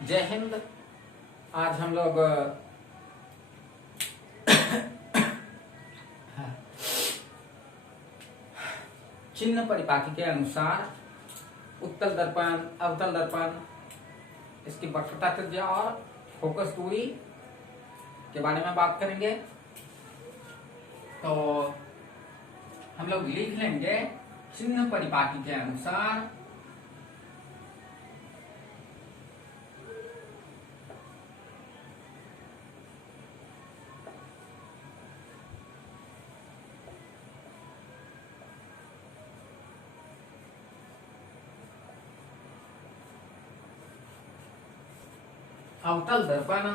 जय हिंद। आज हम लोग चिन्ह परिपाटी के अनुसार उत्तल दर्पण, अवतल दर्पण, इसकी वक्रता त्रिज्या और फोकस दूरी के बारे में बात करेंगे। तो हम लोग लिख लेंगे चिन्ह परिपाटी के अनुसार अवतल दर्पण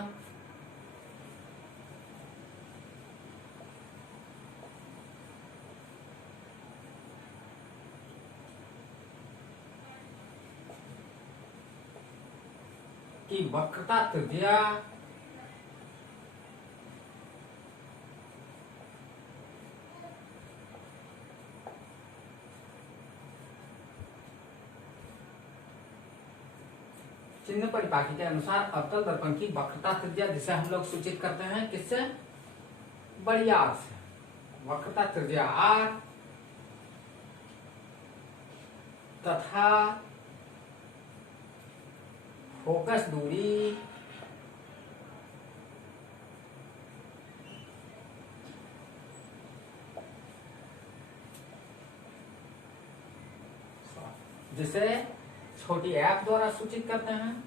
की वक्रता त्रिज्या चिन्ह परिपाटी के अनुसार अवतल दर्पण की वक्रता त्रिज्या, जिसे हम लोग सूचित करते हैं किससे? बड़ी आर से। वक्रता त्रिज्या आर तथा फोकस दूरी जिसे छोटी एफ द्वारा सूचित करते हैं।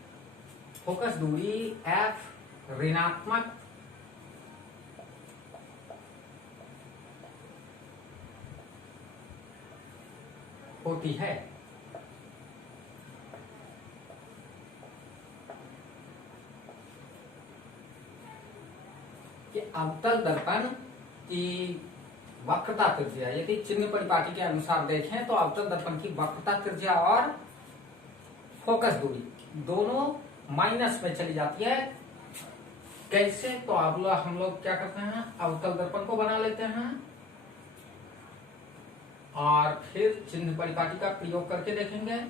फोकस दूरी एफ ऋणात्मक होती है। कि अवतल दर्पण की वक्रता त्रिज्या, यदि चिन्ह परिपाटी के अनुसार देखें तो अवतल दर्पण की वक्रता त्रिज्या और फोकस दूरी दोनों माइनस में चली जाती है। कैसे? तो अब हम लोग क्या करते हैं, अवतल दर्पण को बना लेते हैं और फिर चिन्ह परिपाटी का प्रयोग करके देखेंगे।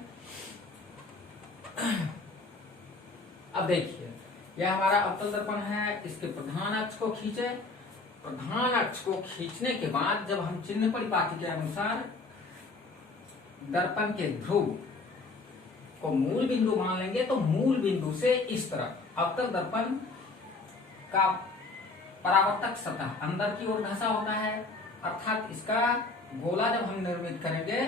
अब देखिए, यह हमारा अवतल दर्पण है। इसके प्रधान अक्ष को खींचे। प्रधान अक्ष को खींचने के बाद जब हम चिन्ह परिपाटी के अनुसार दर्पण के ध्रुव को मूल बिंदु मान लेंगे, तो मूल बिंदु से इस तरफ अवतल दर्पण का परावर्तक सतह अंदर की ओर धंसा होता है, अर्थात इसका गोला जब हम निर्मित करेंगे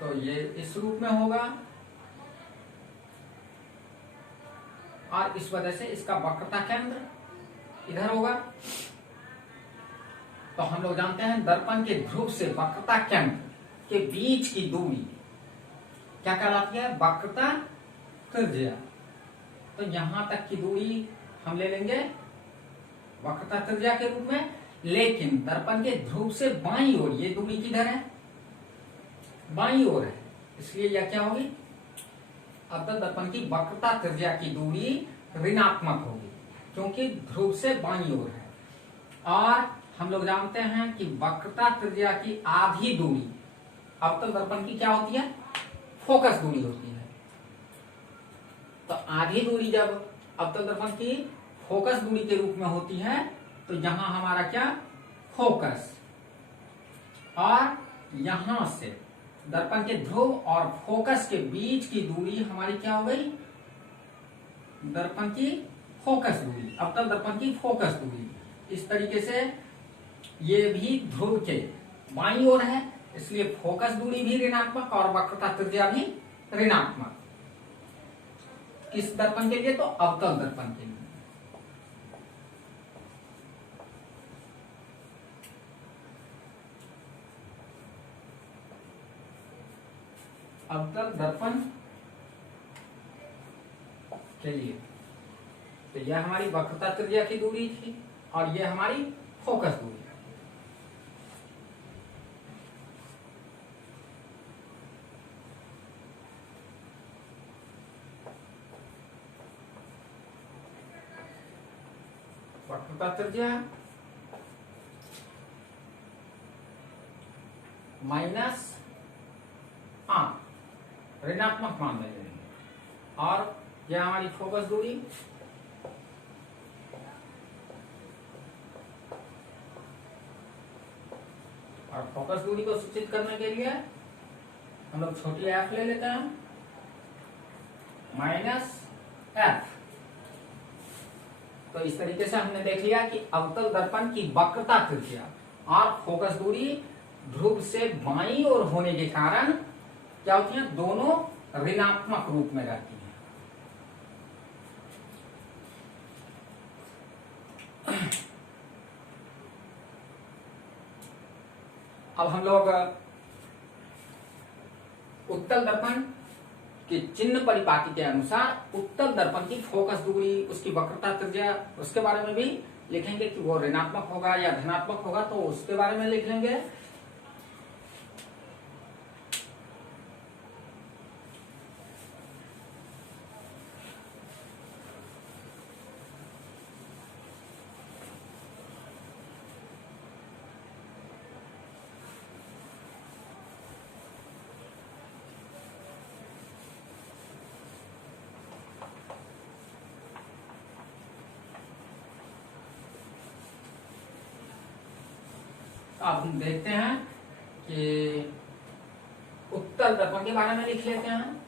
तो ये इस रूप में होगा और इस वजह से इसका वक्रता केंद्र इधर होगा। तो हम लोग जानते हैं दर्पण के ध्रुव से वक्रता केंद्र के बीच की दूरी क्या कहलाती है? वक्रता त्रिज्या। तो यहां तक की दूरी हम ले लेंगे वक्रता त्रिज्या के रूप में। लेकिन दर्पण के ध्रुव से बाईं ओर ये दूरी किधर है? बाईं ओर है, इसलिए यह क्या होगी? अवतल दर्पण की वक्रता त्रिज्या की दूरी ऋणात्मक होगी, क्योंकि ध्रुव से बाईं ओर है। और हम लोग जानते हैं कि वक्रता त्रिज्या की आधी दूरी अवतल दर्पण की क्या होती है? फोकस दूरी होती है। तो आधी दूरी जब अवतल दर्पण की फोकस दूरी के रूप में होती है, तो यहां हमारा क्या? फोकस। और यहां से दर्पण के ध्रुव और फोकस के बीच की दूरी हमारी क्या हो गई? दर्पण की फोकस दूरी, अवतल दर्पण की फोकस दूरी। इस तरीके से ये भी ध्रुव के बाईं ओर है, इसलिए फोकस दूरी भी ऋणात्मक और वक्रता त्रिज्या भी ऋणात्मक। किस दर्पण के लिए? तो अवतल दर्पण के लिए। अवतल दर्पण के लिए तो यह हमारी वक्रता त्रिज्या की दूरी थी और यह हमारी फोकस दूरी। वक्रता त्रिज्या माइनस ऋणात्मक मान लेंगे। और यह हमारी फोकस दूरी। और फोकस दूरी को सूचित करने के लिए हम लोग छोटी एफ ले लेते हैं, माइनस एफ। तो इस तरीके से हमने देख लिया कि अवतल दर्पण की वक्रता त्रिज्या और फोकस दूरी ध्रुव से बाईं ओर होने के कारण क्या होती है, दोनों ऋणात्मक रूप में रहती हैं। अब हम लोग उत्तल दर्पण के चिन्ह परिपाटी के अनुसार उत्तल दर्पण की फोकस दूरी, उसकी वक्रता त्रिज्या, उसके बारे में भी लिखेंगे कि वो ऋणात्मक होगा या धनात्मक होगा, तो उसके बारे में लिख लेंगे। अब हम देखते हैं कि उत्तल दर्पण के बारे में लिख लेते हैं।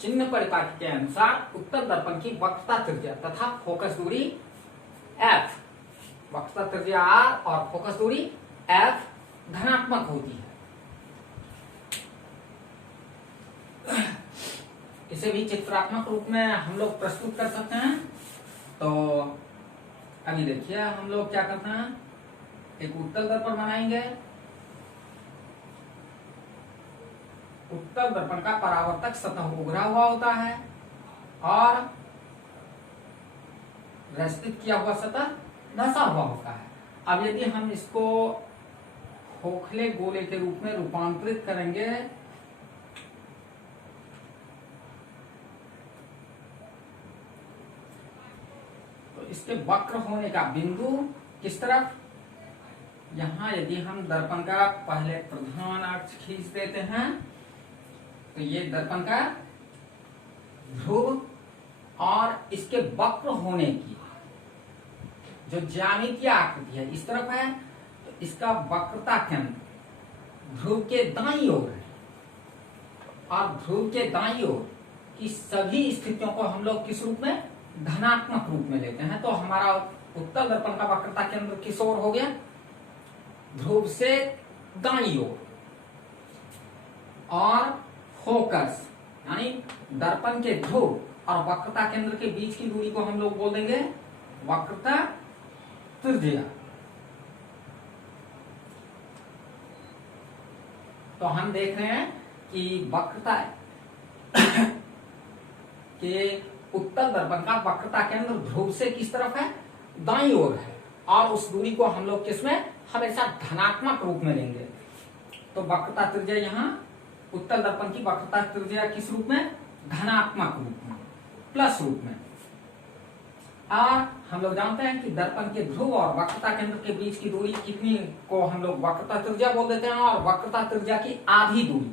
चिन्ह परिपाटी के अनुसार उत्तल दर्पण की वक्रता त्रिज्या तथा फोकस दूरी एफ, वक्रता त्रिज्या आर और फोकस दूरी एफ धनात्मक होती है। इसे भी चित्रात्मक रूप में हम लोग प्रस्तुत कर सकते हैं। तो अभी देखिए हम लोग क्या करते हैं, एक उत्तल दर्पण बनाएंगे। उत्तल दर्पण का परावर्तक सतह उभरा हुआ होता है और रचित किया हुआ सतह धंसा हुआ होता है। अब यदि हम इसको खोखले गोले के रूप में रूपांतरित करेंगे तो इसके वक्र होने का बिंदु किस तरफ, यहां यदि हम दर्पण का पहले प्रधान अक्ष खींच देते हैं तो ये दर्पण का ध्रुव और इसके वक्र होने की जो ज्यामितीय आकृति है इस तरफ है, तो इसका वक्रता केंद्र ध्रुव के दाईं ओर है और ध्रुव के दाईं ओर की सभी स्थितियों को हम लोग किस रूप में, धनात्मक रूप में लेते हैं। तो हमारा उत्तल दर्पण का वक्रता केंद्र किस ओर हो गया, ध्रुव से दाईं ओर। और फोकस यानी दर्पण के ध्रुव और वक्रता केंद्र के बीच की दूरी को हम लोग बोल देंगे वक्रता त्रिज्या। तो हम देख रहे हैं कि वक्रता के उत्तल दर्पण का वक्रता केंद्र ध्रुव से किस तरफ है, दाईं ओर है और उस दूरी को हम लोग किसमें, हमेशा धनात्मक रूप में लेंगे। तो वक्रता त्रिज्या यहाँ उत्तल दर्पण की वक्रता त्रिज्या किस रूप में, धनात्मक रूप में, प्लस रूप में। और हम लोग जानते हैं कि दर्पण के ध्रुव और वक्रता केंद्र के बीच की दूरी कितनी को हम लोग वक्रता त्रिज्या बोल देते हैं और वक्रता त्रिज्या की आधी दूरी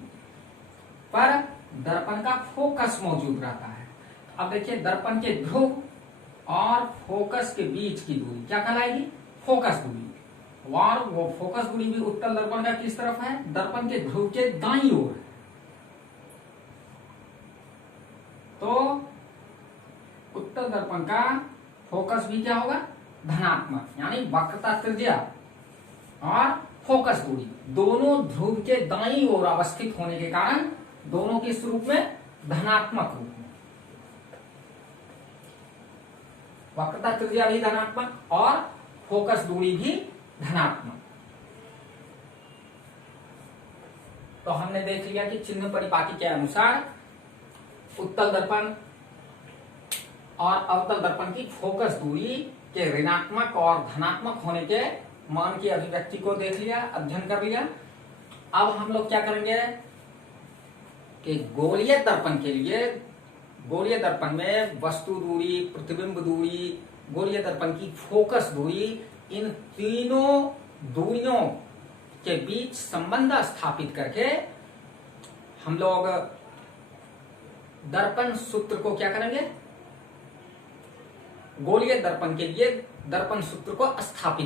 पर दर्पण का फोकस मौजूद रहता है। अब देखिए दर्पण के ध्रुव और फोकस के बीच की दूरी क्या कहलाएगी, फोकस दूरी। और वो फोकस दूरी भी उत्तल दर्पण का किस तरफ है, दर्पण के ध्रुव के दाईं ओर है। तो उत्तल दर्पण का फोकस भी क्या होगा, धनात्मक, यानी वक्रता त्रिज्या और फोकस दूरी दोनों ध्रुव के दाईं ओर अवस्थित होने के कारण दोनों किस रूप में, धनात्मक रूप में। वक्रता त्रिज्या भी धनात्मक और फोकस दूरी भी धनात्मक। तो हमने देख लिया कि चिन्ह परिपाटी के अनुसार उत्तल दर्पण और अवतल दर्पण की फोकस दूरी के ऋणात्मक और धनात्मक होने के मान की अभिव्यक्ति को देख लिया, अध्ययन कर लिया। अब हम लोग क्या करेंगे कि गोलीय दर्पण के लिए, गोलीय दर्पण में वस्तु दूरी, प्रतिबिंब दूरी, गोलीय दर्पण की फोकस दूरी, इन तीनों दूरियों के बीच संबंध स्थापित करके हम लोग दर्पण सूत्र को क्या करेंगे, गोलीय दर्पण के लिए दर्पण सूत्र को स्थापित